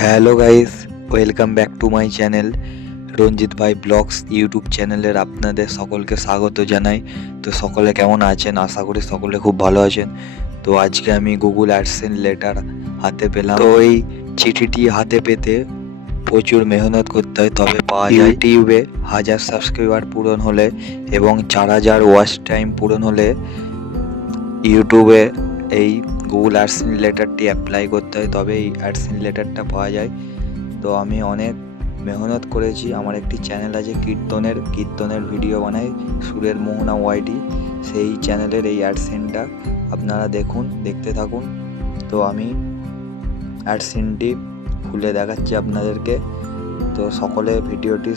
Hello guys, welcome back to my channel Ranjit Bhai vlogs YouTube চ্যানেলের আপনাদের সকলকে স্বাগত জানাই। তো সকলে কেমন আছেন? আশা করি সকলে খুব ভালো আছেন। তো আজকে আমি গুগল অ্যাডসেন্স লেটার হাতে পেলাম। তো এই চিঠিটি হাতে পেতে প্রচুর মেহনত করতে হয়, তবে পাওয়া যায়। ইউটিউবে 1000 সাবস্ক্রাইবার পূরণ হলে এবং 4000 ওয়াচ টাইম পূরণ হলে ইউটিউবে এই গুগল অ্যাডসেন্স লেটারটি অ্যাপ্লাই করতে হয়, তবে এই অ্যাডসেন্স লেটারটা পাওয়া যায়। তো আমি অনেক মেহনত করেছি। আমার একটি চ্যানেল আছে কীর্তনের ভিডিও বানাই, সুরের মোহনা ওয়াইটি। সেই চ্যানেলের এই অ্যাডসেন্সটা আপনারা দেখতে থাকুন। তো আমি অ্যাডসেন্সটি খুলে দেখাচ্ছি আপনাদেরকে। তো সকলে ভিডিওটি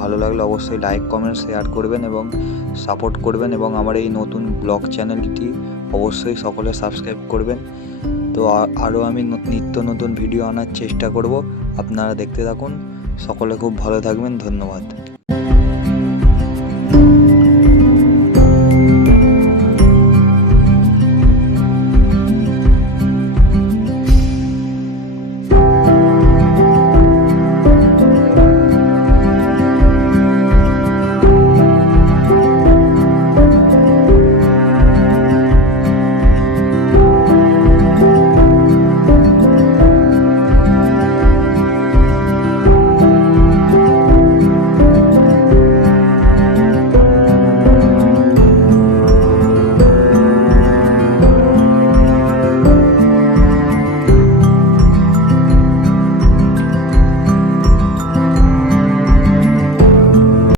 ভালো লাগলে অবশ্যই লাইক কমেন্ট শেয়ার করবেন এবং সাপোর্ট করবেন, এবং আমার এই নতুন ব্লগ চ্যানেলটি অবশ্যই সকলে সাবস্ক্রাইব করবেন। তো আরও আমি নিত্য নতুন ভিডিও আনার চেষ্টা করব, আপনারা দেখতে থাকুন। সকলে খুব ভালো থাকবেন, ধন্যবাদ।